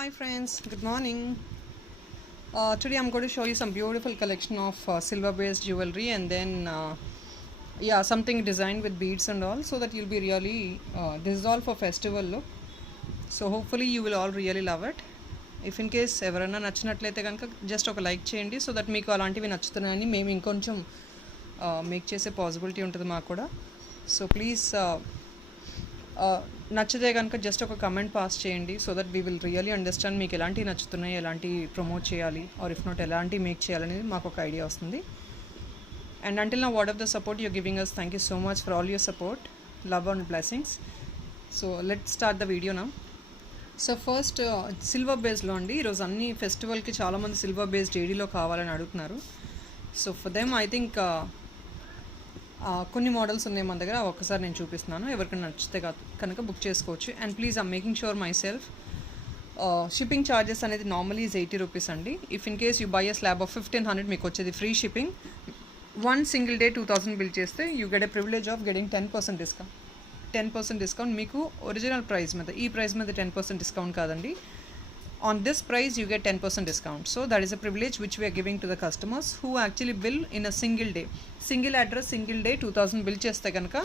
Hi friends, good morning. Today I'm going to show you some beautiful collection of silver based jewelry and then something designed with beads and all, so that you'll be really this is all for festival look, so hopefully you will all really love it. If in case ఎవరైనా నచ్చినట్లయితే కనుక just ఒక like చేయండి, so that మీకు అలాంటివి నచ్చుతున్నాయని మేము ఇంకొంచెం make చేసే పాసిబిలిటీ ఉంటుంది మాకు కూడా. సో ప్లీజ్ నచ్చితే కనుక జస్ట్ ఒక కమెంట్ పాస్ చేయండి, so that we will really understand మీకు ఎలాంటివి నచ్చుతున్నాయి, ఎలాంటి ప్రమోట్ చేయాలి ఆర్ ఇఫ్ నాట్ ఎలాంటి మేక్ చేయాలనేది మాకు ఒక ఐడియా వస్తుంది. అండ్ అంటిల్ నా what of the support you're giving us, thank you so much for all your support, love and blessings. So let start the video నా. So first silver బేస్లో అండి, ఈరోజు అన్ని ఫెస్టివల్కి చాలామంది సిల్వర్ బేస్డ్ ఏడీలో కావాలని అడుగుతున్నారు. So for them I think కొన్ని మోడల్స్ ఉన్నాయి మన దగ్గర, ఒక్కసారి నేను చూపిస్తున్నాను, ఎవరికైనా నచ్చితే కనుక బుక్ చేసుకోవచ్చు. And please I'm making sure myself shipping charges అనేది నార్మలీ ఈజ్ 80 రూపీస్ అండి. If in case you buy a slab of 1500 మీకు వచ్చేది free shipping. One single day 2000 bill చేస్తే you get a privilege of getting 10% discount. 10% discount మీకు original price మీద, ఈ price మీద 10% discount కాదండి. On this price you get 10% discount. So that is a privilege which we are giving to the customers who actually bill in a single day, single address, single day 2000 bill చేస్తే కనుక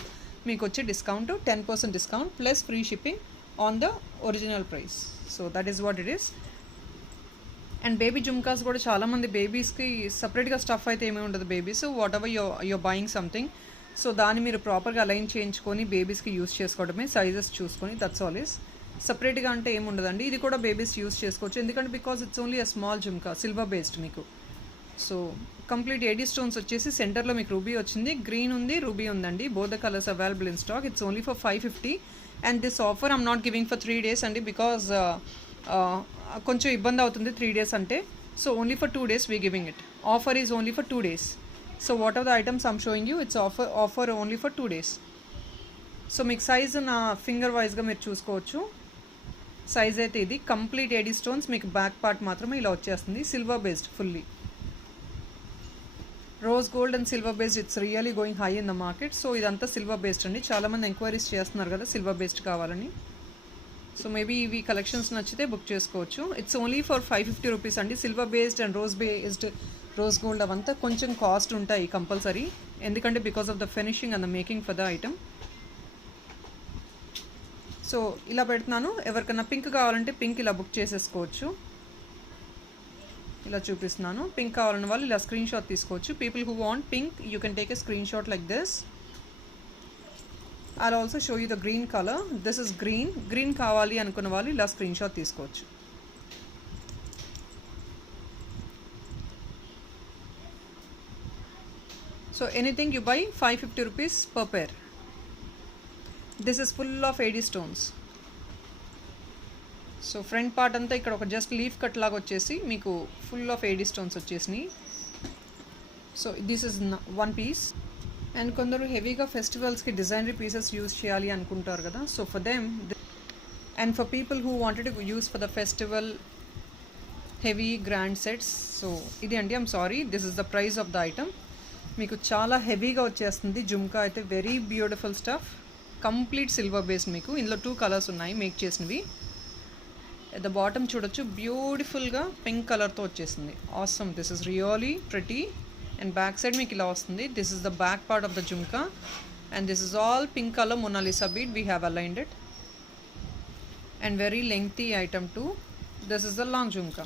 మీకు వచ్చే discount 10% discount plus free shipping on the original price. So that is what it is. And baby jhumkas కూడా చాలామంది బేబీస్కి సపరేట్గా stuff అయితే ఏమీ ఉండదు. Babies whatever you're buying something, so దాన్ని మీరు ప్రాపర్గా అలైన్ చేయించుకొని బేబీస్కి యూస్ చేసుకోవడమే, సైజెస్ చూసుకొని, దట్స్ ఆల్ ఈస్. సపరేట్గా అంటే ఏముండదండి. ఇది కూడా బేబీస్ యూస్ చేసుకోవచ్చు, ఎందుకంటే because it's only a small jhumka, silver based మీకు. సో కంప్లీట్ ఏడీ స్టోన్స్ వచ్చేసి సెంటర్లో మీకు రూబీ వచ్చింది, గ్రీన్ ఉంది, రూబీ ఉందండి. Both the colours available in stock. It's only for 550. And this offer I'm not giving for 3 days అండి, because కొంచెం ఇబ్బంది అవుతుంది 3 days అంటే. So only for 2 days we giving it. Offer is only for 2 days. So what are the items I'm showing you, it's offer only for 2 days. So మీకు size నా finger వైజ్గా మీరు చూసుకోవచ్చు. సైజ్ అయితే ఇది కంప్లీట్ ఏడీ స్టోన్స్, మీకు back part మాత్రమే ఇలా వచ్చేస్తుంది. Silver based fully, rose gold and silver based, it's really going high in the market. So ఇదంతా సిల్వర్ బేస్డ్ అండి. చాలామంది ఎంక్వైరీస్ చేస్తున్నారు కదా సిల్వర్ బేస్డ్ కావాలని. సో మేబీ ఇవి కలెక్షన్స్ నచ్చితే బుక్ చేసుకోవచ్చు. ఇట్స్ ఓన్లీ ఫర్ 550 రూపీస్ అండి. Silver based and rose gold అవంతా కొంచెం కాస్ట్ ఉంటాయి కంపల్సరీ, ఎందుకంటే because of the finishing and the making for the item. So ఇలా పెడుతున్నాను. ఎవరికైనా పింక్ కావాలంటే పింక్ ఇలా బుక్ చేసేసుకోవచ్చు. ఇలా చూపిస్తున్నాను. పింక్ కావాలన్న వాళ్ళు ఇలా స్క్రీన్ షాట్ తీసుకోవచ్చు. People who want pink you can take a screen shot like this. I'll also show you the green colour. This is green. Green కావాలి అనుకున్న వాళ్ళు ఇలా స్క్రీన్ షాట్ తీసుకోవచ్చు. So anything you by 550 rupees per pair. This is full of AD stones. So front part అంతా ఇక్కడ ఒక just leaf cut లాగా వచ్చేసి మీకు ఫుల్ ఆఫ్ ఏడీ స్టోన్స్ వచ్చేసినాయి. So this is 1 piece. And కొందరు హెవీగా ఫెస్టివల్స్కి డిజైనరీ పీసెస్ యూస్ చేయాలి అనుకుంటారు కదా, so for them and for people who wanted to use for the festival heavy grand sets. So ఇది అండి, I'm sorry, this is the price of the item. మీకు చాలా హెవీగా వచ్చేస్తుంది జుమ్కా అయితే. Very beautiful stuff, complete silver based. మీకు ఇందులో 2 colours ఉన్నాయి మేక్ చేసినవి. ఎట్ ద బాటమ్ చూడొచ్చు, బ్యూటిఫుల్గా పింక్ కలర్తో వచ్చేసింది. Awesome, this is really pretty. And back side మీకు ఇలా వస్తుంది. This is the back part of the jhumka and this is all pink colour Mona Lisa bead. We have aligned it. And very lengthy item too. This is the long jhumka.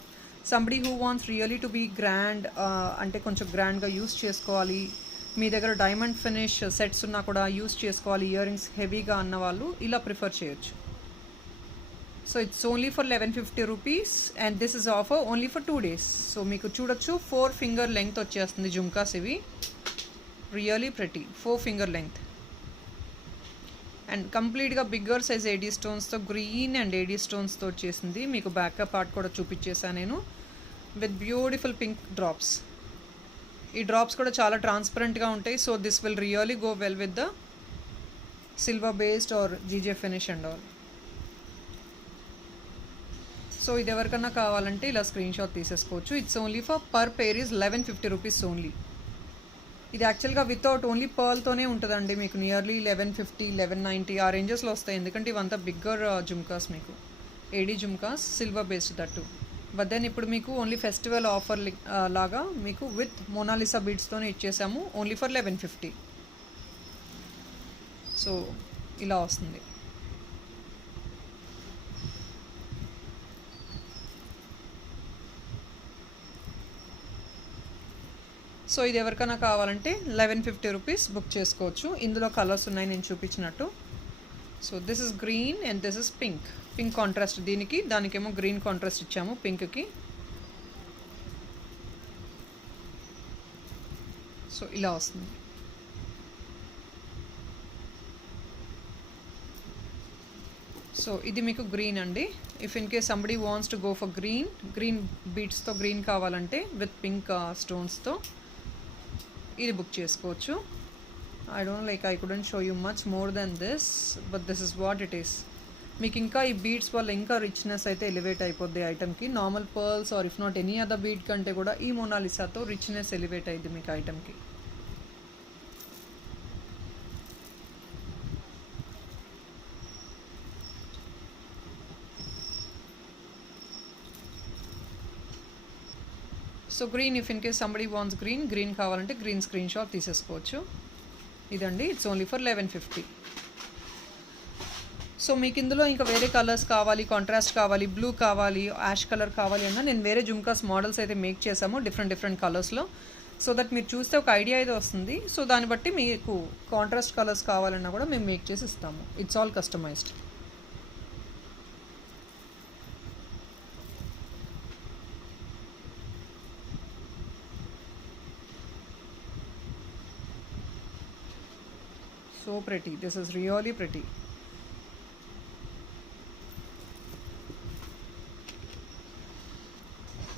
Somebody who wants really to be grand, అంటే కొంచెం గ్రాండ్గా use చేసుకోవాలి, మీ దగ్గర diamond finish sets ఉన్నా కూడా use చేసుకోవాలి, ear rings హెవీగా అన్న వాళ్ళు ఇలా ప్రిఫర్ చేయొచ్చు. So it's only for 1150 rupees and this is offer only for 2 days. So మీకు చూడొచ్చు 4 finger లెంగ్త్ వచ్చేస్తుంది జుమ్కాస్. ఇవి really pretty 4 finger length and కంప్లీట్గా బిగ్గర్ సైజ్ ఏడీ స్టోన్స్తో, గ్రీన్ అండ్ ఏడీ స్టోన్స్తో వచ్చేసింది. మీకు బ్యాకప్ పార్ట్ కూడా చూపించేసాను నేను విత్ బ్యూటిఫుల్ పింక్ డ్రాప్స్. ఈ డ్రాప్స్ కూడా చాలా ట్రాన్స్పరెంట్గా ఉంటాయి. So this will really go well with the silver based or GJ finish and all. So ఇది ఎవరికన్నా కావాలంటే ఇలా స్క్రీన్ షాట్ తీసేసుకోవచ్చు. It's only for per pair is 1150 rupees only. ఇది యాక్చువల్గా వితౌట్ ఓన్లీ పర్ల్తోనే ఉంటుందండి. మీకు నియర్లీ 1150, 1190 ఆ రేంజెస్లో వస్తాయి, ఎందుకంటే ఇవంతా బిగ్గర్ జుమ్కాస్ మీకు. AD jhumkas silver based that. But then ఇప్పుడు మీకు ఓన్లీ ఫెస్టివల్ ఆఫర్ లాగా మీకు విత్ మోనాలిసా బీడ్స్తోనే ఇచ్చేసాము, ఓన్లీ ఫర్ 1150. సో ఇలా వస్తుంది. సో ఇది ఎవరికైనా కావాలంటే 1150 రూపీస్ బుక్ చేసుకోవచ్చు. ఇందులో కలర్స్ ఉన్నాయి నేను చూపించినట్టు. So this is green and this is pink. Pink contrast దీనికి, దానికేమో గ్రీన్ కాంట్రాస్ట్ ఇచ్చాము పింక్కి. సో ఇలా వస్తుంది. సో ఇది మీకు గ్రీన్ అండి. If in case somebody wants to go for green బీట్స్తో గ్రీన్ కావాలంటే విత్ పింక్ స్టోన్స్తో ఇది బుక్ చేసుకోవచ్చు. I couldn't show you much more than this, but this is what it is. మీకు ఇంకా ఈ బీడ్స్ వల్ల ఇంకా రిచ్నెస్ అయితే ఎలివేట్ అయిపోద్ది ఐటమ్కి. Normal pearls or if not any other bead కంటే కూడా ఈ మోనాలిసాతో రిచ్నెస్ ఎలివేట్ అయింది మీకు ఐటమ్కి. So green, if in case somebody wants గ్రీన్ కావాలంటే గ్రీన్ స్క్రీన్ షాట్ తీసేసుకోవచ్చు. ఇదండి, ఇట్స్ ఓన్లీ ఫర్ 1150. సో మీకు ఇందులో ఇంకా వేరే కలర్స్ కావాలి, కాంట్రాస్ట్ కావాలి, బ్లూ కావాలి, యాష్ కలర్ కావాలి అన్నా నేను వేరే జుమ్కాస్ మోడల్స్ అయితే మేక్ చేసాము డిఫరెంట్ కలర్స్లో. సో దట్ మీరు చూస్తే ఒక ఐడియా అయితే వస్తుంది. సో దాన్ని బట్టి మీకు కాంట్రాస్ట్ కలర్స్ కావాలన్నా కూడా మేము మేక్ చేసి ఇస్తాము. It's all customised. So pretty. This is really pretty.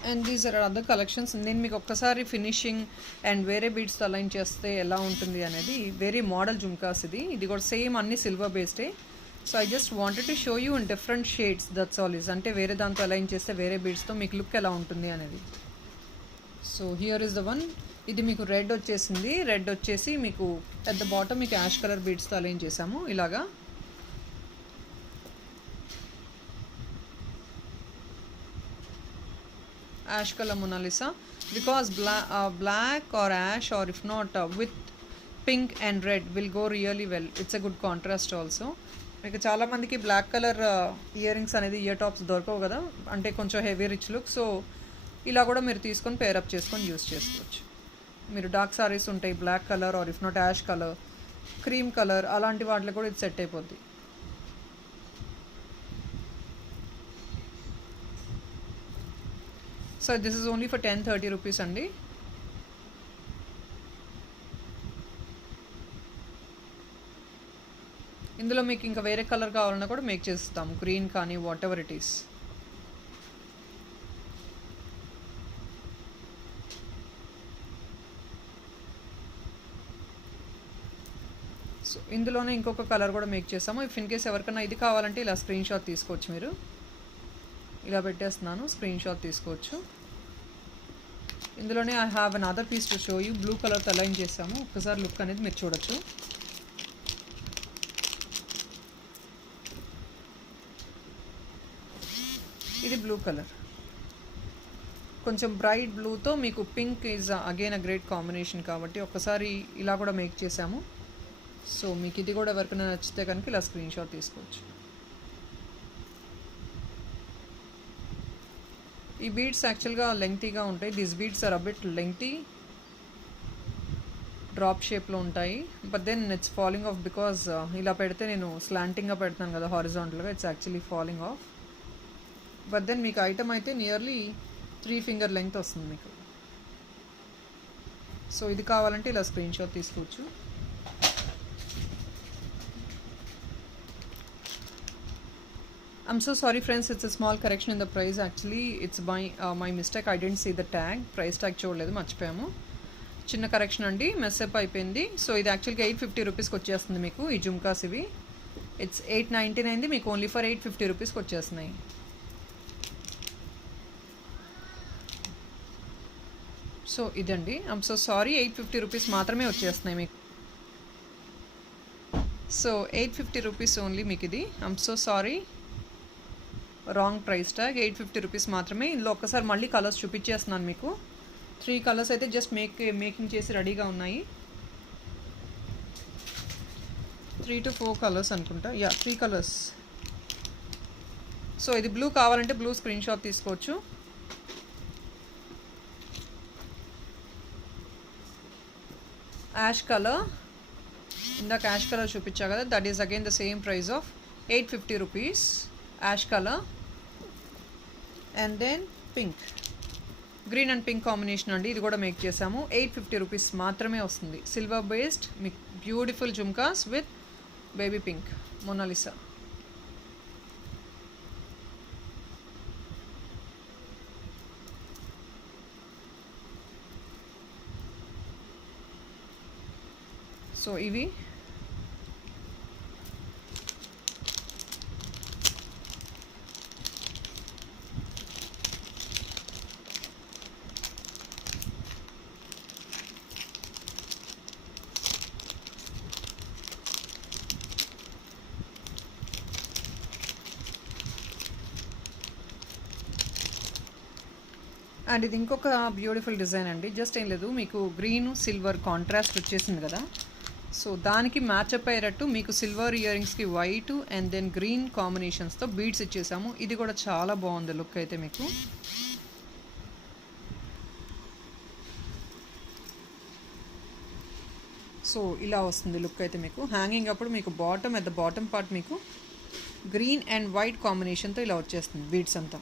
And these are other collections. నేను మీకు ఒక్కసారి ఫినిషింగ్ అండ్ వేరే బీడ్స్తో అలైన్ చేస్తే ఎలా ఉంటుంది అనేది వెరీ మోడల్ జుమ్కాస్. ఇది కూడా సేమ్ అన్ని సిల్వర్ బేస్డే. So I just wanted to show you in different shades, that's all. అంటే వేరే దాంతో అలైన్ చేస్తే వేరే బీడ్స్తో మీకు లుక్ ఎలా ఉంటుంది అనేది. So here is the one. ఇది మీకు రెడ్ వచ్చేసింది. రెడ్ వచ్చేసి మీకు అట్ ద బాటమ్ మీకు యాష్ కలర్ బీడ్స్తో అలైన్ చేసాము ఇలాగా. Ash colour Mona Lisa, because black or ash or if not with pink and red will go really well. It's a good contrast also. మీకు చాలామందికి black colour earrings అనేది ear tops దొరకవు కదా, అంటే కొంచెం హెవీ రిచ్ లుక్. సో ఇలా కూడా మీరు తీసుకొని పేరప్ చేసుకొని యూస్ చేసుకోవచ్చు. మీరు డార్క్ సారీస్ ఉంటాయి black colour or if not ash colour, cream colour, అలాంటి వాటిలో కూడా ఇది సెట్ అయిపోద్ది. So this is only for 1030 rupees అండి. ఇందులో మీకు ఇంకా వేరే కలర్ కావాలన్నా కూడా మేక్ చేస్తాము, గ్రీన్ కానీ what ever it is. So ఇందులోనే ఇంకొక కలర్ కూడా మేక్ చేస్తాము. ఇఫ్ ఇన్ కేస్ ఎవరికైనా ఇది కావాలంటే ఇలా స్క్రీన్ షాట్ తీసుకోవచ్చు. మీరు ఇలా పెట్టేస్తున్నాను, స్క్రీన్ షాట్ తీసుకోవచ్చు. ఇందులోనే I have another piece to show you. Blue కలర్తో అలైన్ చేసాము. ఒక్కసారి లుక్ అనేది మీరు చూడొచ్చు. ఇది బ్లూ కలర్, కొంచెం బ్రైట్ బ్లూతో మీకు pink is again a great combination కాబట్టి ఒక్కసారి ఇలా కూడా మేక్ చేసాము. సో మీకు ఇది కూడా ఎవరికైనా నచ్చితే కనుక ఇలా స్క్రీన్ షాట్ తీసుకోవచ్చు. ఈ బీడ్స్ యాక్చువల్గా లెంగ్తీగా ఉంటాయి. These beads are a bit lengthy, drop షేప్లో ఉంటాయి. But then it's falling off because ఇలా పెడితే నేను స్లాంటింగ్గా పెడతాను కదా హారిజాంటల్గా, it's actually falling off. But then మీకు ఐటమ్ అయితే నియర్లీ 3 ఫింగర్ లెంగ్త్ వస్తుంది మీకు. సో ఇది కావాలంటే ఇలా స్క్రీన్ షాట్ తీసుకోవచ్చు. I'm so sorry friends, it's a small correction in the price. Actually it's my mistake. I didn't see the tag, price tag చూడలేదు, మర్చిపోయాము. చిన్న కరెక్షన్ అండి, మెస్అప్ అయిపోయింది. సో ఇది యాక్చువల్గా 850 రూపీస్కి వచ్చేస్తుంది మీకు ఈ జుమ్కాస్. ఇవి ఇట్స్ 899, మీకు ఓన్లీ ఫర్ 850 రూపీస్కి వచ్చేస్తున్నాయి. సో ఇదండి, ఐమ్ సో సారీ, 850 రూపీస్ మాత్రమే వచ్చేస్తున్నాయి మీకు. సో 850 రూపీస్ ఓన్లీ మీకు ఇది. I'm so sorry. Wrong price tag, 850 rupees మాత్రమే. ఇందులో ఒక్కసారి మళ్ళీ కలర్స్ చూపించేస్తున్నాను మీకు. 3 కలర్స్ అయితే జస్ట్ మేకింగ్ చేసి రెడీగా ఉన్నాయి. 3 to 4 కలర్స్ అనుకుంటా. 3 కలర్స్. సో ఇది బ్లూ కావాలంటే బ్లూ స్క్రీన్ షాట్ తీసుకోవచ్చు. యాష్ కలర్, ఇందాక యాష్ కలర్ చూపించా కదా, that is again the same price of 850 rupees. Ash colour and then pink, green and pink combination అండి. ఇది కూడా మేక్ చేసాము. 850 రూపీస్ మాత్రమే వస్తుంది. సిల్వర్ బేస్డ్ మీకు beautiful jhumkas with baby pink Mona Lisa. So ఇవి అండ్ ఇది ఇంకొక బ్యూటిఫుల్ డిజైన్ అండి. జస్ట్ ఏం లేదు, మీకు గ్రీన్ సిల్వర్ కాంట్రాస్ట్ వచ్చేసింది కదా, సో దానికి మ్యాచప్ అయ్యేటట్టు మీకు సిల్వర్ ఇయర్ రింగ్స్కి వైట్ అండ్ దెన్ గ్రీన్ కాంబినేషన్స్తో బీడ్స్ ఇచ్చేసాము. ఇది కూడా చాలా బాగుంది లుక్ అయితే మీకు. సో ఇలా వస్తుంది లుక్ అయితే మీకు. హ్యాంగింగ్ అప్పుడు మీకు అట్ ద బాటమ్ పార్ట్ మీకు గ్రీన్ అండ్ వైట్ కాంబినేషన్తో ఇలా వచ్చేస్తుంది బీడ్స్ అంతా.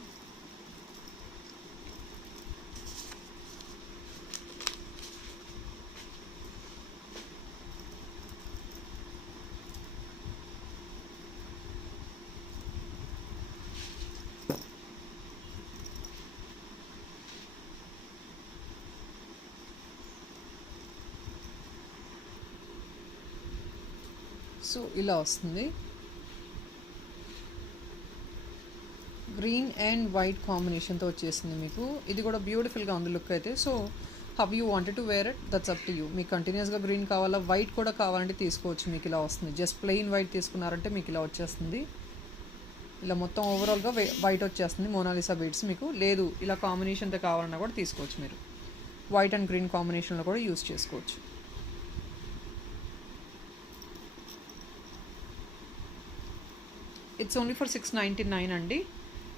సో ఇలా వస్తుంది గ్రీన్ అండ్ వైట్ కాంబినేషన్తో వచ్చేసింది మీకు. ఇది కూడా బ్యూటిఫుల్గా ఉంది లుక్ అయితే. So how you wanted to wear it, that's up to you. మీకు కంటిన్యూస్గా గ్రీన్ కావాలా, వైట్ కూడా కావాలంటే తీసుకోవచ్చు. మీకు ఇలా వస్తుంది. జస్ట్ ప్లెయిన్ వైట్ తీసుకున్నారంటే మీకు ఇలా వచ్చేస్తుంది. ఇలా మొత్తం ఓవరాల్గా వైట్ వచ్చేస్తుంది మోనాలిసా బీడ్స్. మీకు లేదు ఇలా కాంబినేషన్తో కావాలన్నా కూడా తీసుకోవచ్చు. మీరు వైట్ అండ్ గ్రీన్ కాంబినేషన్లో కూడా యూస్ చేసుకోవచ్చు. ఇట్స్ ఓన్లీ ఫర్ 699 అండి.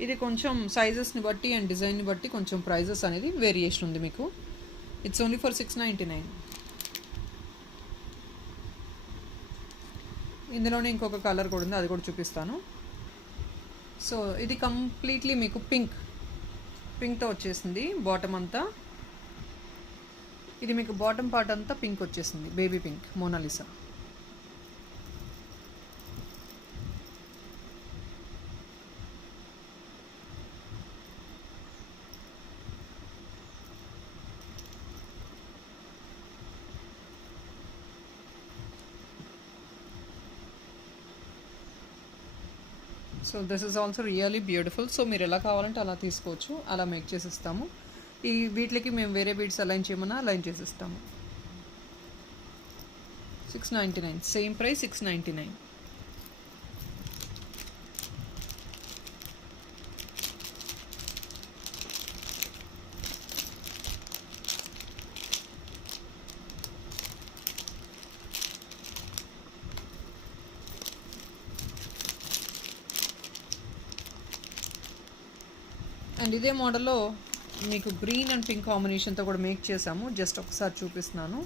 ఇది కొంచెం సైజెస్ని బట్టి అండ్ డిజైన్ని బట్టి కొంచెం ప్రైజెస్ అనేది వేరియేషన్ ఉంది మీకు. It's only for 699. ఇందులోనే ఇంకొక కలర్ కూడా ఉంది, అది కూడా చూపిస్తాను. సో ఇది కంప్లీట్లీ మీకు పింక్తో వచ్చేసింది బాటమ్ అంతా. ఇది మీకు బాటమ్ పార్ట్ అంతా పింక్ వచ్చేసింది, baby pink Mona Lisa. So this is also really beautiful. So మీరు ఎలా కావాలంటే అలా తీసుకోవచ్చు, అలా మేక్ చేసిస్తాము. ఈ వీటికి మేము వేరే బీడ్స్ అలైన్ చేయమన్నా అలైన్ చేసిస్తాము. 699, same price 699. అండ్ ఇదే మోడల్లో మీకు గ్రీన్ అండ్ పింక్ కాంబినేషన్తో కూడా మేక్ చేసాము. జస్ట్ ఒకసారి చూపిస్తున్నాను.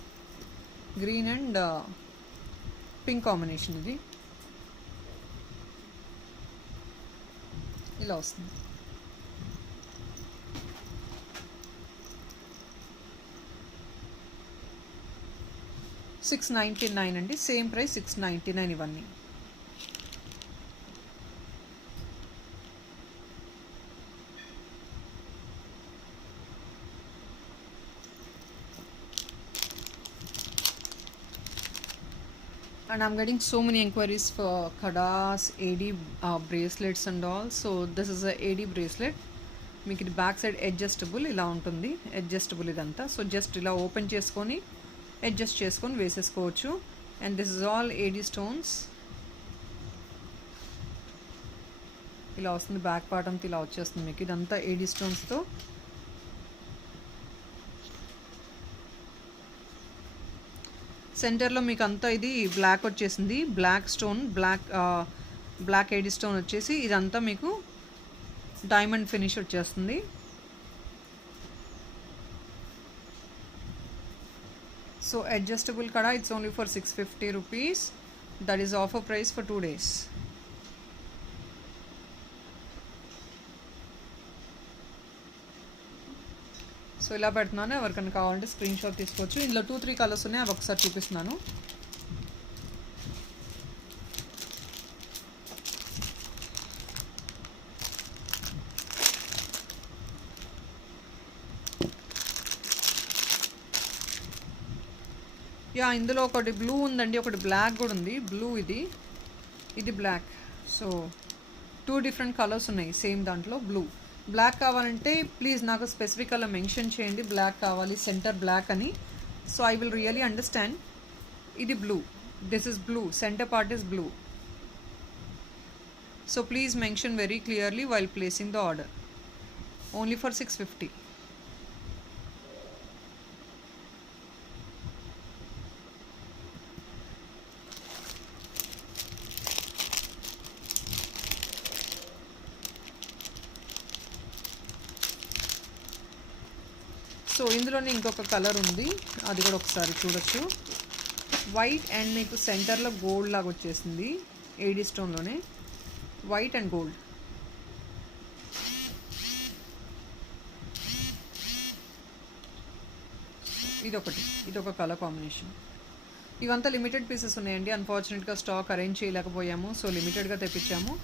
గ్రీన్ అండ్ పింక్ కాంబినేషన్ ఇది ఇలా వస్తుంది. $699 అండి, సేమ్ ప్రైస్ 699 ఇవన్నీ. And I'm getting so many inquiries for Kadas, AD bracelets and all. So this is a AD bracelet. మీకు ఇది బ్యాక్ సైడ్ అడ్జస్టబుల్ ఇలా ఉంటుంది. అడ్జస్టబుల్ ఇదంతా. సో జస్ట్ ఇలా ఓపెన్ చేసుకొని అడ్జస్ట్ చేసుకొని వేసేసుకోవచ్చు. And this is all AD stones. ఇలా వస్తుంది, బ్యాక్ పార్ట్ అంతా ఇలా వచ్చేస్తుంది మీకు. ఇదంతా ఏడీ స్టోన్స్తో. సెంటర్లో మీకు అంతా ఇది బ్లాక్ వచ్చేసింది, black stone, black AD stone వచ్చేసి ఇదంతా మీకు డైమండ్ ఫినిష్ వచ్చేస్తుంది. So adjustable kada, it's only for 650 rupees. That is offer price for 2 days. So ఇలా పెడుతున్నాను, ఎవరికైనా కావాలంటే స్క్రీన్ షాట్ తీసుకోవచ్చు. ఇందులో 2-3 కలర్స్ ఉన్నాయి, అవి ఒకసారి చూపిస్తున్నాను. యా, ఇందులో ఒకటి బ్లూ ఉందండి, ఒకటి బ్లాక్ కూడా ఉంది. బ్లూ ఇది బ్లాక్. సో 2 డిఫరెంట్ కలర్స్ ఉన్నాయి సేమ్ దాంట్లో. బ్లాక్ కావాలంటే ప్లీజ్ నాకు స్పెసిఫిక్ అలా మెన్షన్ చేయండి, బ్లాక్ కావాలి, సెంటర్ బ్లాక్ అని. So I will really understand. ఇది blue, this is blue, centre part is blue. So please mention very clearly while placing the order. Only for 650. So ఇందులోనే ఇంకొక colour ఉంది, అది కూడా ఒకసారి చూడొచ్చు. వైట్ అండ్ మీకు సెంటర్లో గోల్డ్ లాగా వచ్చేసింది, ఏడీ స్టోన్లోనే వైట్ అండ్ గోల్డ్. ఇదొక కలర్ కాంబినేషన్. ఇవంతా లిమిటెడ్ పీసెస్ ఉన్నాయండి, అన్ఫార్చునేట్గా స్టాక్ అరేంజ్ చేయలేకపోయాము, సో లిమిటెడ్గా తెప్పించాము.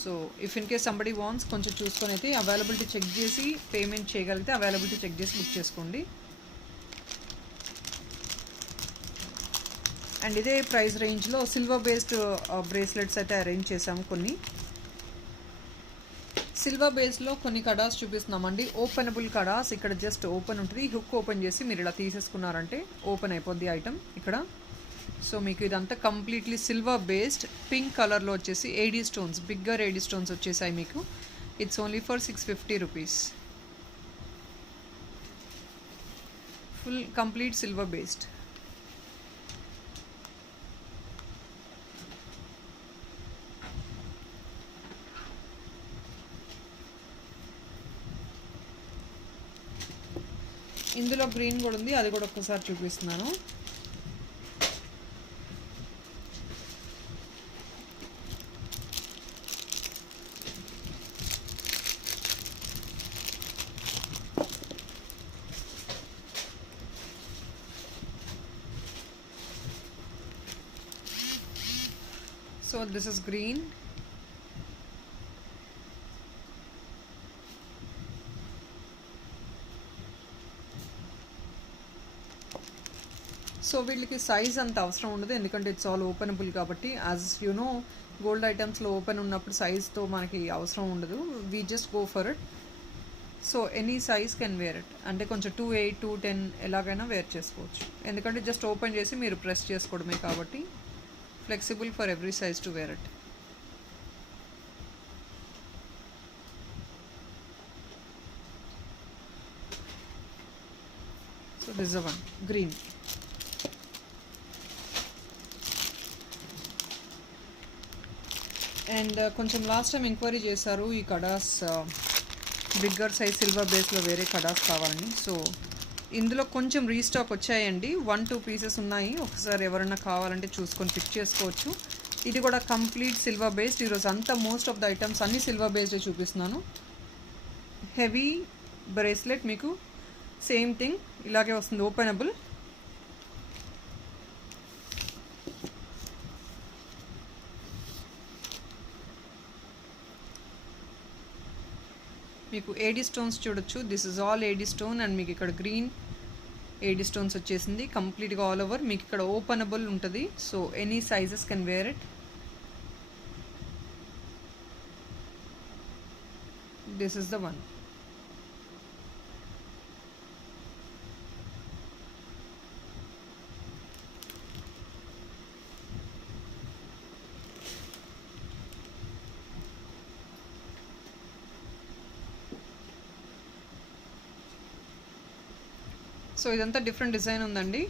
So if in case somebody wants కొంచెం చూసుకొని అయితే అవైలబిలిటీ చెక్ చేసి పేమెంట్ చేయగలిగితే అవైలబిలిటీ చెక్ చేసి బుక్ చేసుకోండి. అండ్ ఇదే ప్రైస్ రేంజ్లో సిల్వర్ బేస్డ్ బ్రేస్లెట్స్ అయితే అరేంజ్ చేసాము కొన్ని. సిల్వర్ బేస్లో కొన్ని కడాస్ చూపిస్తున్నామండి, ఓపెనబుల్ కడాస్. ఇక్కడ జస్ట్ ఓపెన్ ఉంటుంది, హుక్ ఓపెన్ చేసి మీరు ఇలా తీసేసుకున్నారంటే ఓపెన్ అయిపోద్ది ఐటమ్ ఇక్కడ. సో మీకు ఇదంతా కంప్లీట్లీ సిల్వర్ బేస్డ్, పింక్ కలర్లో వచ్చేసి AD stones, bigger AD stones వచ్చేసాయి మీకు. It's only for 650 rupees. Full complete silver based. ఇందులో గ్రీన్ కూడా ఉంది, అది కూడా ఒక్కసారి చూపిస్తున్నాను. So this is green. So వీళ్ళకి సైజ్ అంత అవసరం ఉండదు, ఎందుకంటే ఇట్స్ ఆల్ ఓపెనబుల్ కాబట్టి. యాజ్ యు నో, గోల్డ్ ఐటమ్స్లో ఓపెన్ ఉన్నప్పుడు సైజ్తో మనకి అవసరం ఉండదు, we just go for it. So any size can wear it, అంటే కొంచెం 2-8, 2-10 ఎలాగైనా వేర్ చేసుకోవచ్చు, ఎందుకంటే జస్ట్ ఓపెన్ చేసి మీరు ప్రెస్ చేసుకోవడమే కాబట్టి flexible for every size to wear it. So this is one green. And కొంచెం లాస్ట్ టైం ఎంక్వైరీ చేశారు ఈ కడాస్, బిగ్గర్ సైజ్ సిల్వర్ బేస్లో వేరే కడాస్ కావాలని. సో ఇందులో కొంచెం రీస్టాక్ వచ్చాయండి, 1-2 పీసెస్ ఉన్నాయి, ఒకసారి ఎవరైనా కావాలంటే చూసుకొని పిక్ చేసుకోవచ్చు. ఇది కూడా కంప్లీట్ సిల్వర్ బేస్డ్. ఈరోజు అంతా మోస్ట్ ఆఫ్ ద ఐటమ్స్ అన్నీ సిల్వర్ బేస్డే చూపిస్తున్నాను. హెవీ బ్రేస్లెట్ మీకు సేమ్ థింగ్ ఇలాగే వస్తుంది, ఓపెనబుల్. మీకు ఏడీ స్టోన్స్ చూడొచ్చు, this is all AD stone. And మీకు ఇక్కడ గ్రీన్ ఏడీ స్టోన్స్ వచ్చేసింది కంప్లీట్గా ఆల్ ఓవర్. మీకు ఇక్కడ ఓపెనబుల్ ఉంటుంది, so any sizes can wear it. This is the one. So ఇదంతా డిఫరెంట్ డిజైన్ ఉందండి.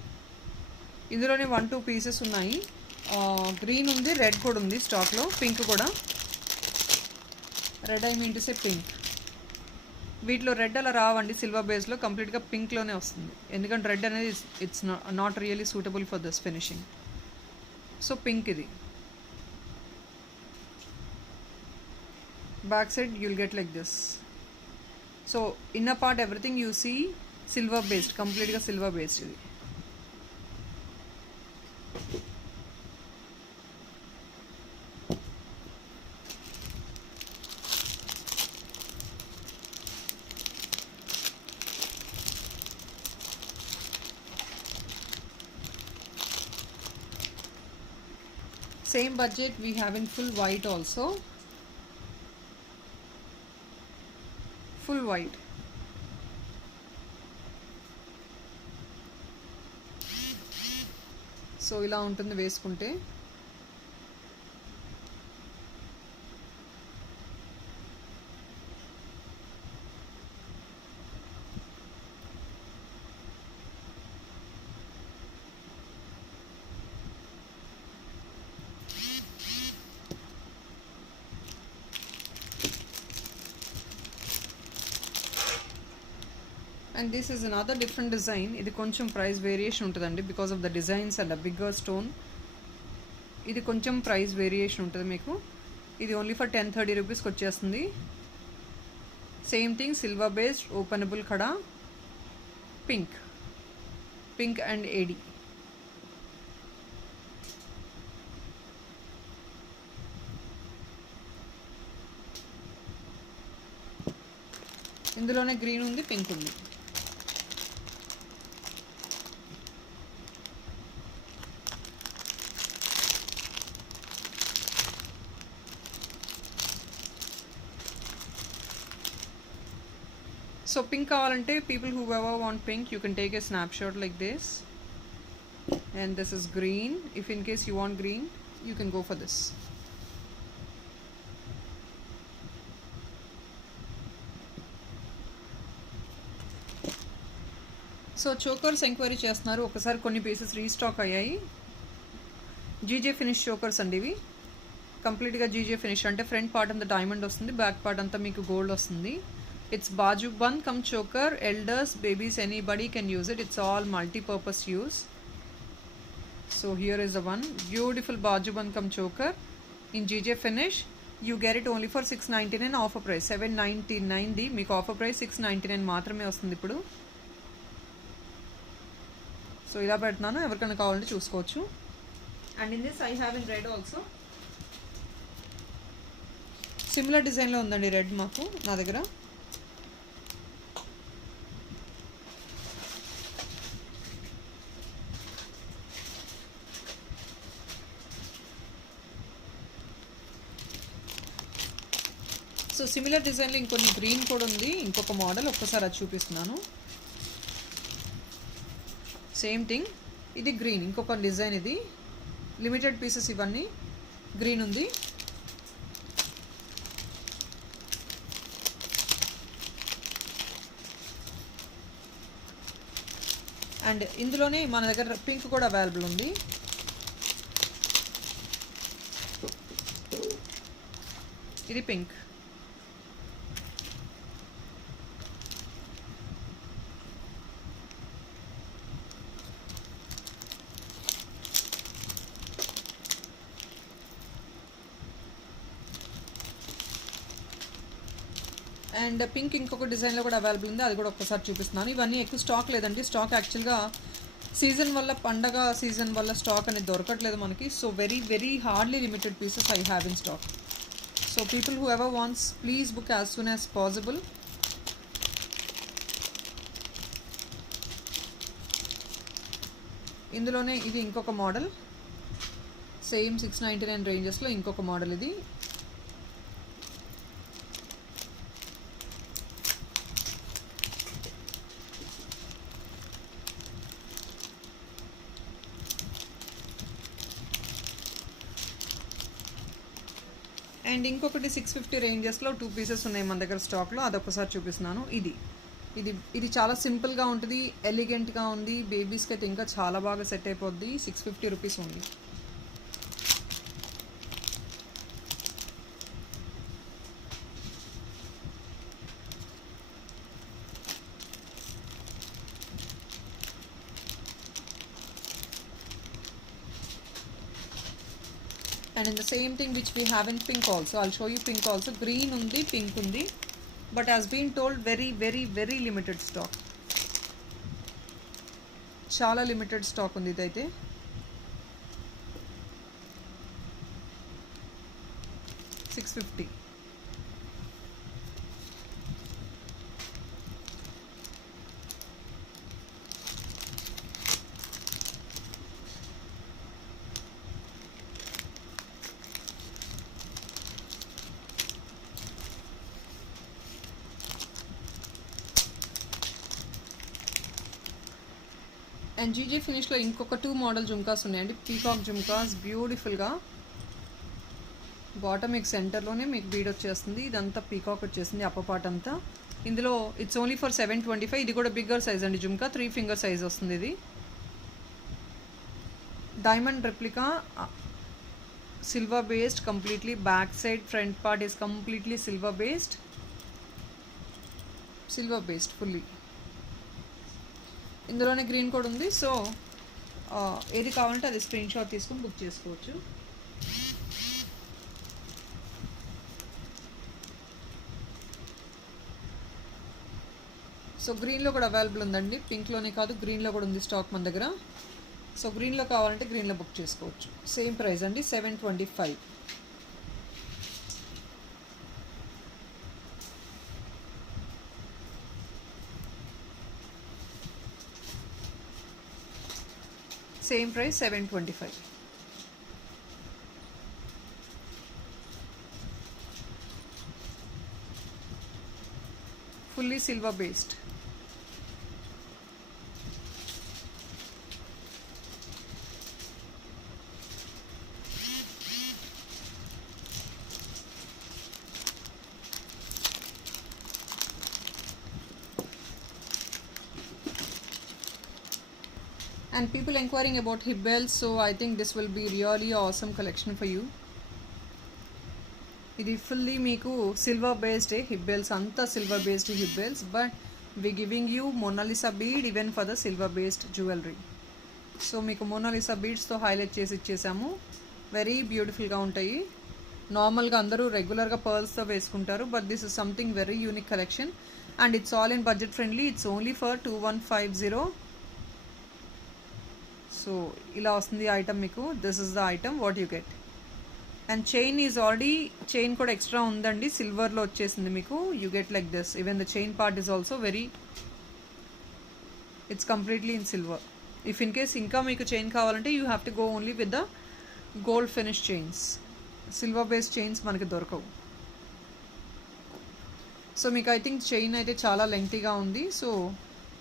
ఇందులోనే 1-2 పీసెస్ ఉన్నాయి. గ్రీన్ ఉంది, రెడ్ కూడా ఉంది స్టాక్లో, పింక్ కూడా. Red I mean to say pink. వీటిలో రెడ్ అలా రావండి సిల్వర్ బేస్లో, కంప్లీట్గా పింక్లోనే వస్తుంది. ఎందుకంటే రెడ్ అనేది it's not really suitable for this finishing. So pink ఇది. Back side you'll get like this. So inner part everything you see silver based, కంప్లీట్గా సిల్వర్ బేస్డ్ ఇది. Same budget we have in full white also. Full white. So ఇలా ఉంటుంది వేసుకుంటే. And this is another different design. ఇది కొంచెం price variation ఉంటుందండి because of the designs and bigger stone. ఇది కొంచెం ప్రైస్ వేరియేషన్ ఉంటుంది మీకు. ఇది ఓన్లీ ఫర్ 10-30 రూపీస్కి వచ్చేస్తుంది. Same thing, silver based, openable kada, pink and AD. ఇందులోనే గ్రీన్ ఉంది, పింక్ ఉంది. సో పింక్ కావాలంటే people who ever want pink, you can take a snapshot like this. And this is green. If in case you want green, you can go for this. So chokers enquiry చేస్తున్నారు. ఒకసారి కొన్ని pieces restock అయ్యాయి. GJ finish chokers అండి ఇవి. కంప్లీట్గా GJ finish అంటే front part అంతా diamond వస్తుంది, బ్యాక్ పార్ట్ అంతా మీకు గోల్డ్ వస్తుంది. It's bajuband come choker. Elders, babies, anybody can use it. It's all multipurpose use. So here is the one beautiful bajuband come choker in GJ finish. You get it only for 699 offer price. 799ది మీకు offer price 699 మాత్రమే వస్తుంది ఇప్పుడు. So ఇలా పెడుతున్నాను, ఎవరికైనా కావాలంటే చూసుకోవచ్చు. And in this I have in red also. Similar డిజైన్లో ఉందండి రెడ్ మాకు నా దగ్గర. సో సిమిలర్ డిజైన్లో ఇంకొన్ని గ్రీన్ కూడా ఉంది, ఇంకొక మోడల్. ఒక్కసారి అది చూపిస్తున్నాను. సేమ్ థింగ్, ఇది గ్రీన్, ఇంకొక డిజైన్. ఇది లిమిటెడ్ పీసెస్, ఇవన్నీ గ్రీన్ ఉంది. అండ్ ఇందులోనే మన దగ్గర పింక్ కూడా అవైలబుల్ ఉంది. ఇది పింక్. అండ్ పింక్ ఇంకొక డిజైన్లో కూడా అవైలబుల్ ఉంది, అది కూడా ఒక్కసారి చూపిస్తున్నాను. ఇవన్నీ ఎక్కువ స్టాక్ లేదండి. స్టాక్ యాక్చువల్గా సీజన్ వల్ల, పండగ సీజన్ వల్ల స్టాక్ అనేది దొరకట్లేదు మనకి. So very very hardly limited pieces I have in stock. So people who ever wants, please book as soon as possible. ఇందులోనే ఇది ఇంకొక మోడల్, సేమ్ 699 రేంజెస్లో ఇంకొక మోడల్ ఇది. అండ్ ఇంకొకటి 650 రేంజెస్లో 2 పీసెస్ ఉన్నాయి మన దగ్గర స్టాక్లో, అదొకసారి చూపిస్తున్నాను. ఇది ఇది చాలా సింపుల్గా ఉంటుంది, ఎలిగెంట్గా ఉంది. బేబీస్కి అయితే ఇంకా చాలా బాగా సెట్ అయిపోద్ది. 650 రూపీస్ ఉంది. And in the same thing which we have in pink also, I'll show you pink also. Green undi, pink undi, but as been told, very limited stock. Chala limited stock undi idaithe. $650. And GJ ఫినిష్లో ఇంకొక 2 model jhumkas ఉన్నాయండి. Peacock jhumkas బ్యూటిఫుల్గా bottom మీకు సెంటర్లోనే మీకు bead వచ్చేస్తుంది. ఇదంతా peacock వచ్చేసింది upper part అంతా. ఇందులో ఇట్స్ ఓన్లీ ఫర్ 725. ఇది కూడా బిగ్గర్ సైజ్ అండి జుమ్కా, 3 ఫింగర్ సైజ్ వస్తుంది. ఇది diamond replica, silver based completely. Back side front part is completely silver based fully. ఇందులోనే గ్రీన్ కూడా ఉంది. సో ఏది కావాలంటే అది స్క్రీన్ షాట్ తీసుకొని బుక్ చేసుకోవచ్చు. సో గ్రీన్లో కూడా అవైలబుల్ ఉందండి. పింక్లోనే కాదు, గ్రీన్లో కూడా ఉంది స్టాక్ మన దగ్గర. సో గ్రీన్లో కావాలంటే గ్రీన్లో బుక్ చేసుకోవచ్చు. సేమ్ ప్రైస్ అండి, 725. Same price 725. Fully silver based. And people inquiring about hip belts, so I think this will be really awesome collection for you. ఇది ఫుల్లీ మీకు సిల్వర్ బేస్డ్ హిప్ బెల్ట్స్, అంతా silver based hip belts, but we giving you Mona Lisa bead even for the silver based jewellery. So మీకు Mona Lisa బీడ్స్తో highlight చేసి ఇచ్చేసాము. Very బ్యూటిఫుల్గా ఉంటాయి. నార్మల్గా అందరూ రెగ్యులర్గా పర్ల్స్తో వేసుకుంటారు, but this is something very unique collection and it's all in budget friendly. It's only for 2150. So ఇలా వస్తుంది ఐటమ్ మీకు. This is the item what you get. And chain is already, chain కూడా ఎక్స్ట్రా ఉందండి, సిల్వర్లో వచ్చేసింది మీకు. You get like this. Even the chain part is also very, it's completely in silver. If in case ఇంకా మీకు chain కావాలంటే you have to go only with the gold finish chains. Silver based chains మనకి దొరకవు. So మీకు I think chain అయితే చాలా లెంగ్తీగా ఉంది. సో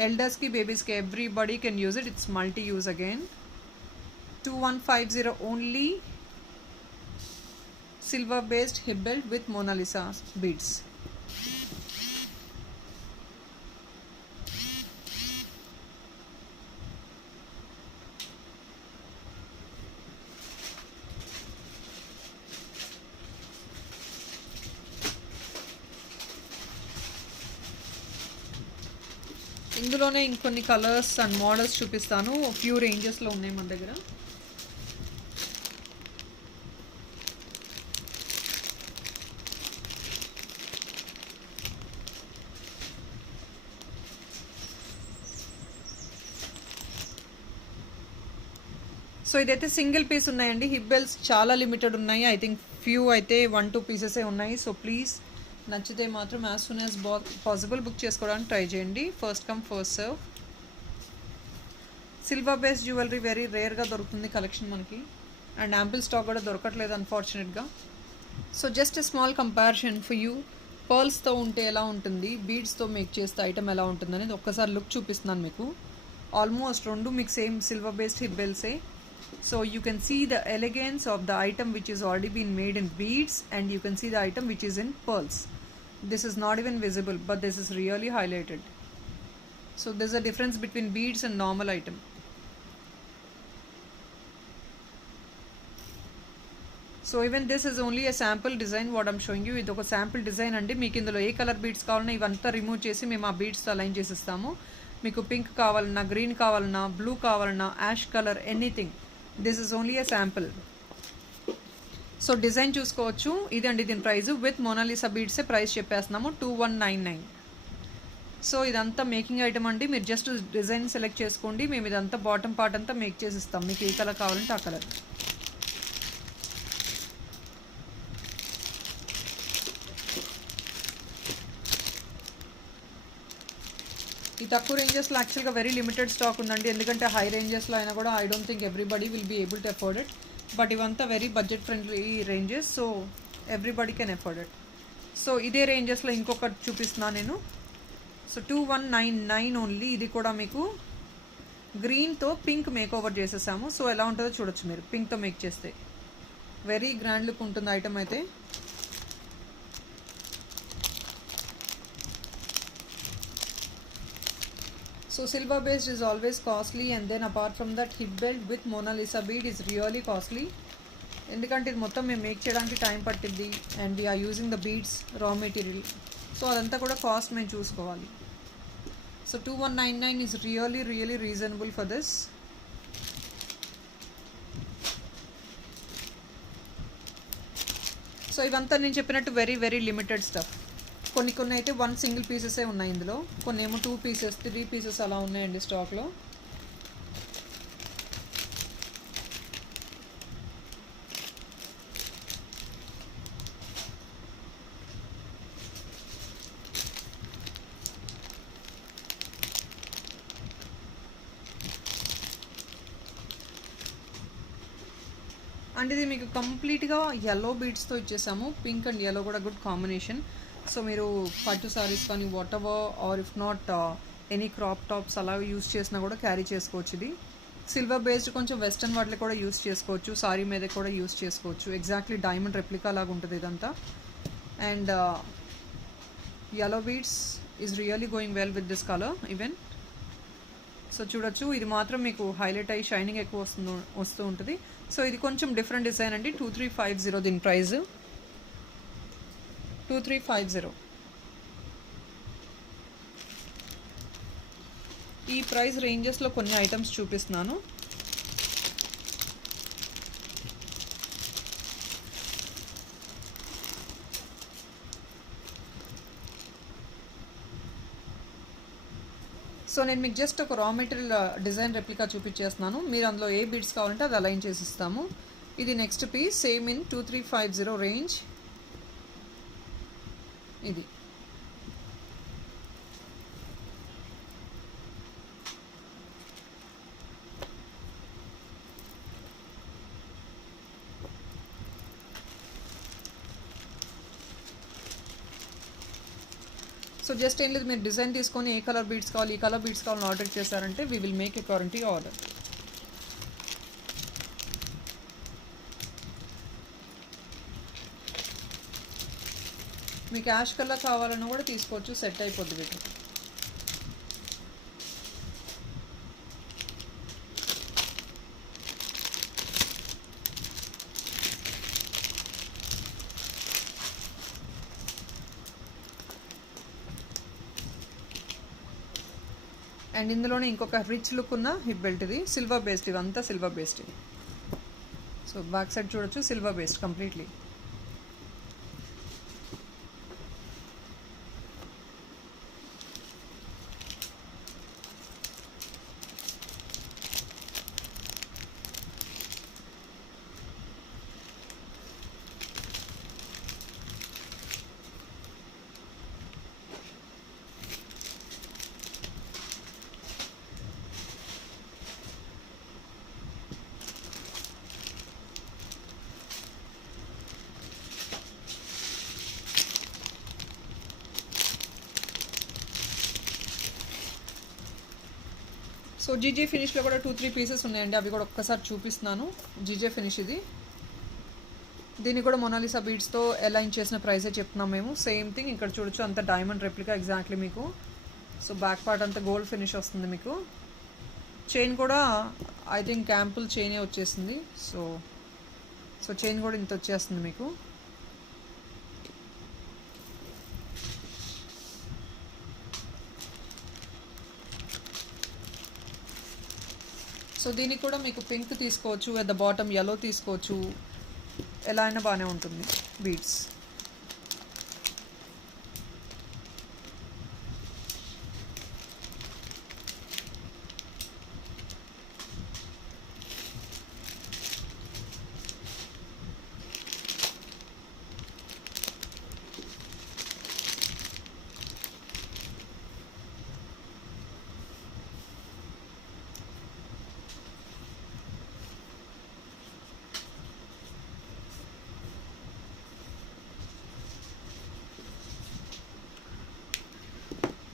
ఎల్డర్స్కి, బేబీస్కి, everybody can use it. It's multi use again. 2150 only. Silver based hip belt with Monalisa beads. ఇందులోనే ఇంకొన్ని కలర్స్ అండ్ మోడల్స్ చూపిస్తాను. ఫ్యూ రేంజెస్లో ఉన్నాయి మన దగ్గర. సో ఇదైతే సింగిల్ పీస్ ఉన్నాయండి. హిప్ బెల్ట్స్ చాలా లిమిటెడ్ ఉన్నాయి. ఐ థింక్ ఫ్యూ అయితే 1-2 పీసెసే ఉన్నాయి. సో ప్లీజ్ నచ్చితే మాత్రం as soon as possible book చేసుకోవడానికి ట్రై చేయండి. First come first serve. Silver based jewellery very రేర్గా దొరుకుతుంది కలెక్షన్ మనకి, అండ్ యాంపుల్ స్టాక్ కూడా దొరకట్లేదు అన్ఫార్చునేట్గా. So just a small comparison for you. పర్ల్స్తో ఉంటే ఎలా ఉంటుంది, బీడ్స్తో మేక్ చేస్తే ఐటమ్ ఎలా ఉంటుంది అనేది ఒక్కసారి లుక్ చూపిస్తున్నాను మీకు. ఆల్మోస్ట్ రెండు మీకు సేమ్ సిల్వర్ బేస్డ్ హిప్ బెల్ట్సే. So you can see the elegance of the item which is already been made in beads, and you can see the item which is in pearls. This is not even visible, but this is really highlighted. So this a difference between beads and normal item. So even this is only a sample design what I'm showing you. ఇది ఒక sample design అండి. మీకు ఇందులో ఏ colour beads కావాలన్నా ఇవంతా remove చేసి మేము ఆ బీడ్స్తో అలైన్ చేసిస్తాము. మీకు పింక్ కావాలన్నా, గ్రీన్ కావాలన్నా, బ్లూ కావాలన్నా, ash colour, anything. This is only a sample. So design చూసుకోవచ్చు. ఇదండి దీని ప్రైస్. విత్ మోనాలిసా బీడ్సే ప్రైస్ చెప్పేస్తున్నాము 2199. సో ఇదంతా మేకింగ్ ఐటమ్ అండి. మీరు జస్ట్ డిజైన్ సెలెక్ట్ చేసుకోండి. మేము ఇదంతా బాటమ్ పార్ట్ అంతా మేక్ చేసి ఇస్తాం. మీకు ఏ కలర్ కావాలంటే ఆ కలర్. ఈ తక్కువ రేంజెస్లో యాక్చువల్గా వెరీ లిమిటెడ్ స్టాక్ ఉందండి. ఎందుకంటే హై రేంజెస్లో అయినా కూడా I don't think everybody will be able to afford it. But ఇవంతా వెరీ బడ్జెట్ ఫ్రెండ్లీ రేంజెస్, so everybody can afford it. So ఇదే రేంజెస్లో ఇంకొకటి చూపిస్తున్నాను నేను. So 2199 only. ఇది కూడా మీకు గ్రీన్తో పింక్ మేక్ ఓవర్ చేసేసాము. సో ఎలా ఉంటుందో చూడొచ్చు మీరు. పింక్తో మేక్ చేస్తే వెరీ గ్రాండ్ లుక్ ఉంటుంది ఐటమ్ అయితే. So silver based is always costly, and then apart from that hip belt with Mona Lisa bead is really costly. ఎందుకంటే ఇది మొత్తం మేము మేక్ చేయడానికి టైం పట్టింది, and we are using the beads raw material. So అదంతా కూడా cost మేము చూసుకోవాలి. So 2199 is really really reasonable for this. So ఇవంతా నేను చెప్పినట్టు వెరీ వెరీ లిమిటెడ్ స్టఫ్. కొన్ని అయితే 1 సింగిల్ పీసెసే ఉన్నాయి ఇందులో, కొన్ని ఏమో 2 పీసెస్ 3 పీసెస్ అలా ఉన్నాయండి స్టాక్లో. అండ్ ఇది మీకు కంప్లీట్గా ఎల్లో బీడ్స్తో ఇచ్చేసాము. పింక్ అండ్ ఎల్లో కూడా గుడ్ కాంబినేషన్. సో మీరు పట్టు సారీస్ కానీ whatever, or if not any crop tops అలా యూస్ చేసినా కూడా క్యారీ చేసుకోవచ్చు. ఇది సిల్వర్ బేస్డ్ కొంచెం వెస్టర్న్ వాటిలో కూడా యూస్ చేసుకోవచ్చు, సారీ మీద కూడా యూస్ చేసుకోవచ్చు. ఎగ్జాక్ట్లీ డైమండ్ రెప్లికా లాగా ఉంటుంది ఇదంతా. And yellow beads is really going well with this color even. So చూడొచ్చు, ఇది మాత్రం మీకు హైలైట్ అయ్యి షైనింగ్ ఎక్కువ వస్తూ ఉంటుంది. సో ఇది కొంచెం డిఫరెంట్ డిజైన్ అండి. 2350 దీని ప్రైస్ 2350. ఈ ప్రైస్ రేంజెస్లో కొన్ని ఐటమ్స్ చూపిస్తున్నాను. సో నేను మీకు జస్ట్ ఒక రా మెటీరియల్ డిజైన్ రెప్లికా చూపించేస్తున్నాను. మీరు అందులో ఏ బీడ్స్ కావాలంటే అది అలైన్ చేసి ఇస్తాము. ఇది next piece, same in 2350 range. ఇది సో జస్ట్ ఏం లేదు, మీరు డిజైన్ తీసుకొని ఏ కలర్ బీడ్స్ కావాలి, ఈ కలర్ బీడ్స్ కావాలని ఆర్డర్ చేశారంటే we will make a according to order. మీకు యాష్ కలర్ కావాలన్నా కూడా తీసుకోవచ్చు, సెట్ అయిపోద్ది వీటికి. అండ్ ఇందులోనే ఇంకొక రిచ్ లుక్ ఉన్న హిప్ బెల్ట్. ఇది సిల్వర్ బేస్డ్, ఇవంతా సిల్వర్ బేస్డ్. ఇది సో బ్యాక్ సైడ్ చూడొచ్చు, silver based completely. So GJ ఫినిష్లో కూడా 2-3 పీసెస్ ఉన్నాయండి, అవి కూడా ఒక్కసారి చూపిస్తున్నాను. జీజే ఫినిష్ ఇది. దీన్ని కూడా మొనాలిసా బీడ్స్తో అలైన్ చేసిన ప్రైసే చెప్తున్నాం మేము. సేమ్ థింగ్ ఇక్కడ చూడొచ్చు, అంత డైమండ్ రెప్లికా ఎగ్జాక్ట్లీ మీకు సో బ్యాక్ పార్ట్ అంతా గోల్డ్ ఫినిష్ వస్తుంది మీకు. చైన్ కూడా ఐ థింక్ క్యాంపుల్ చైనే వచ్చేసింది. సో చైన్ కూడా ఇంత వచ్చేస్తుంది మీకు. సో దీనికి కూడా మీకు పింక్ తీసుకోవచ్చు, అట్ ద బాటమ్ yellow తీసుకోవచ్చు, ఎలా అయినా బాగానే ఉంటుంది బీడ్స్.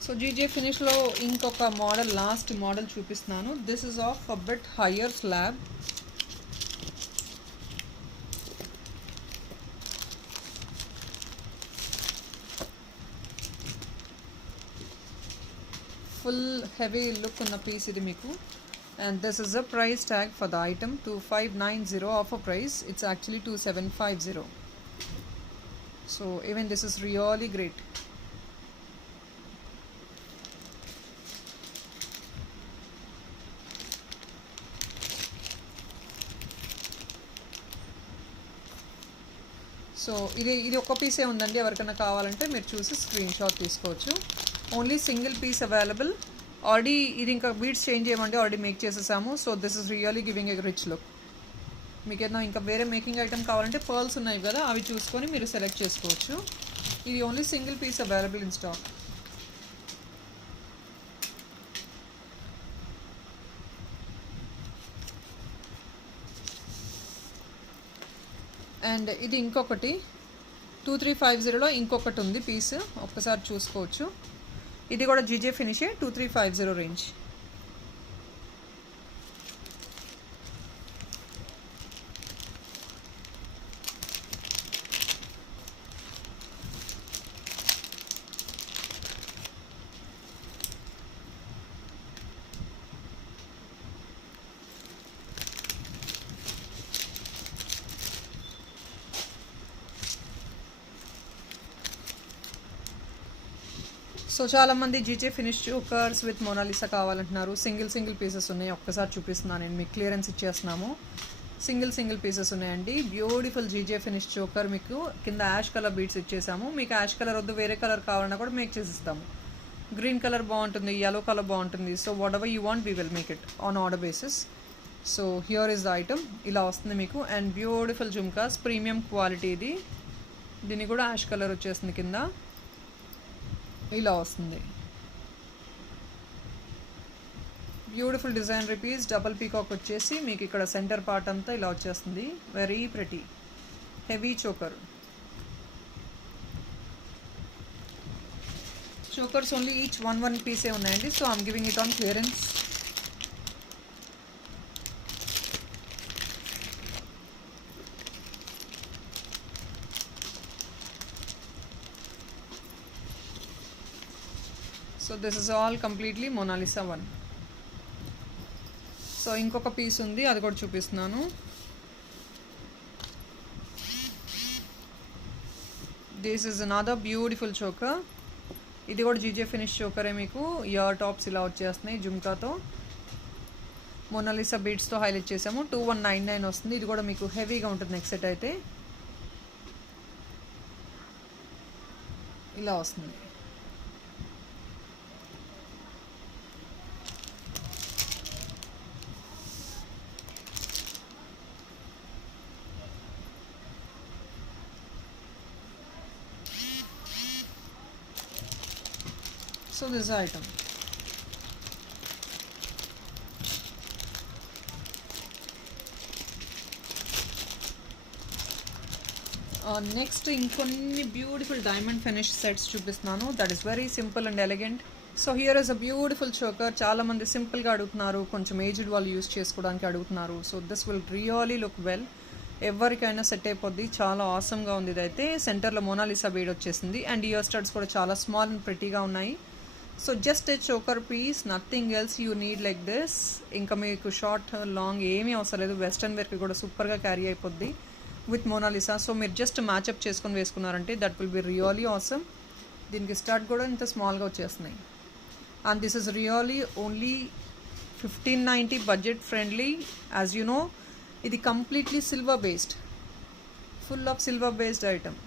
సో జీజే ఫినిష్లో ఇంకొక మోడల్, లాస్ట్ మోడల్ చూపిస్తున్నాను. This is of a bit higher slab. Full heavy look ఉన్న పీస్ ఇది మీకు. And this is a price tag for the item 2590 offer price. It's actually 2750. So even this is really great. So ఇది ఒక్క పీసే ఉందండి. ఎవరికైనా కావాలంటే మీరు చూసి స్క్రీన్ షాట్ తీసుకోవచ్చు. Only single piece available. Already ఇది ఇంకా బీడ్స్ చేంజ్ చేయమంటే ఆల్రెడీ మేక్ చేసేసాము. So this is really giving a rich look. మీకు ఏదైనా ఇంకా వేరే మేకింగ్ ఐటమ్ కావాలంటే పర్ల్స్ ఉన్నాయి కదా, అవి చూసుకొని మీరు సెలెక్ట్ చేసుకోవచ్చు. ఇది only single piece available in stock. And ఇది ఇంకొకటి 2350లో ఇంకొకటి ఉంది పీస్, ఒక్కసారి చూసుకోవచ్చు. ఇది కూడా జీజే ఫినిషే, 2350 రేంజ్. సో చాలామంది GJ finish chokers with Monalisa కావాలంటున్నారు. సింగిల్ పీసెస్ ఉన్నాయి, ఒక్కసారి చూపిస్తున్నాను నేను మీకు. క్లియరెన్స్ ఇచ్చేస్తున్నాము. సింగిల్ పీసెస్ ఉన్నాయండి. బ్యూటిఫుల్ జీజే ఫినిష్ చోకర్ మీకు కింద యాష్ కలర్ బీడ్స్ ఇచ్చేసాము. మీకు యాష్ కలర్ వద్దు, వేరే కలర్ కావాలన్నా కూడా మేక్ చేసిస్తాము. గ్రీన్ కలర్ బాగుంటుంది, yellow కలర్ బాగుంటుంది. So whatever you want we will make it on order basis. So here is the item. ఇలా వస్తుంది మీకు. And beautiful jhumkas, premium quality ఇది. దీన్ని కూడా యాష్ కలర్ వచ్చేస్తుంది కింద. ఇలా వస్తుంది. Beautiful design piece, double peacock వచ్చేసి మీకు ఇక్కడ సెంటర్ పార్ట్ అంతా ఇలా వచ్చేస్తుంది. Very pretty heavy choker. Chokers only each one పీసే ఉన్నాయండి. So I'm giving it on clearance. So this is all completely Mona Lisa 1. So ఇంకొక పీస్ ఉంది, అది కూడా చూపిస్తున్నాను. This is another beautiful choker. ఇది కూడా జీజే ఫినిష్ చోకరే మీకు. ఇయర్ టాప్స్ ఇలా వచ్చేస్తున్నాయి జుమ్కాతో. మోనాలిసా బీడ్స్తో హైలైట్ చేసాము. 2199 వస్తుంది. ఇది కూడా మీకు హెవీగా ఉంటుంది. నెక్స్ట్ సెట్ అయితే ఇలా వస్తుంది. So this item. నెక్స్ట్ ఇంకొన్ని బ్యూటిఫుల్ డైమండ్ ఫినిష్ సెట్స్ చూపిస్తున్నాను. That is very simple and elegant. So here is a beautiful choker. చాలామంది సింపుల్గా అడుగుతున్నారు, కొంచెం ఏజ్డ్ వాళ్ళు యూస్ చేసుకోవడానికి అడుగుతున్నారు. So this will really look well. ఎవరికైనా సెట్ అయిపోద్ది. చాలా ఆసమ్గా ఉంది. ఇదైతే సెంటర్లో మోనాలిసా బీడ్ వచ్చేసింది. అండ్ ఇయర్ స్టడ్స్ కూడా చాలా స్మాల్ అండ్ ప్రెటీగా ఉన్నాయి. So just a choker piece, nothing else you need like this. ఇంకా మీకు షార్ట్ లాంగ్ ఏమీ అవసరం లేదు. వెస్ట్రన్ వేర్కి కూడా సూపర్గా క్యారీ అయిపోద్ది విత్ మోనాలిసా. సో మీరు జస్ట్ మ్యాచప్ చేసుకొని వేసుకున్నారంటే that will be really awesome. దీనికి స్టార్ట్ కూడా ఇంత స్మాల్గా వచ్చేస్తున్నాయి. And this is really only 1590 budget friendly. As you know ఇది completely silver based, full of silver based item.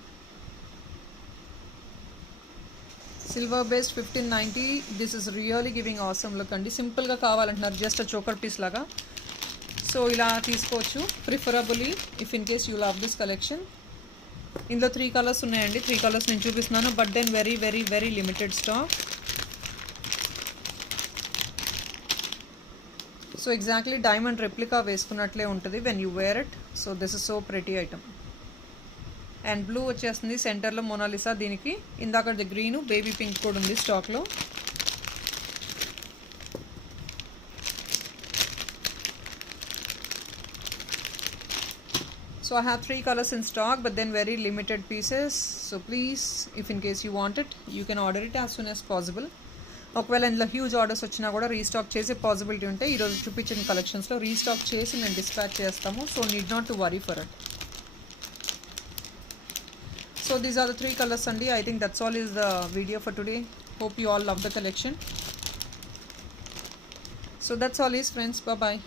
Silver based 1590. This is really giving awesome look అండి. సింపుల్గా కావాలంటున్నారు just choker piece లాగా, సో ఇలా తీసుకోవచ్చు preferably if in case you love this collection. ఇందులో 3 colours ఉన్నాయండి. 3 colours నేను చూపిస్తున్నాను, but then very very very limited stock. So exactly diamond replica వేసుకున్నట్లే ఉంటుంది when you wear it. So this is so pretty item. And blue వచ్చేస్తుంది సెంటర్లో Mona Lisa. దీనికి ఇందాకది green, baby pink కూడా ఉంది స్టాక్లో. So I have 3 colors in stock, but then very limited pieces. So please, if in case you want it, you can order it as soon as possible. ఒకవేళ ఇందులో huge orders వచ్చినా కూడా restock చేసే possibility ఉంటే ఈరోజు చూపించిన కలెక్షన్స్లో restock చేసి మేము డిస్పాచ్ చేస్తాము. So need not to worry for it. So these are the 3 colours అండి. I think that's all is the video for today. Hope you all love the collection. So that's all is friends. Bye.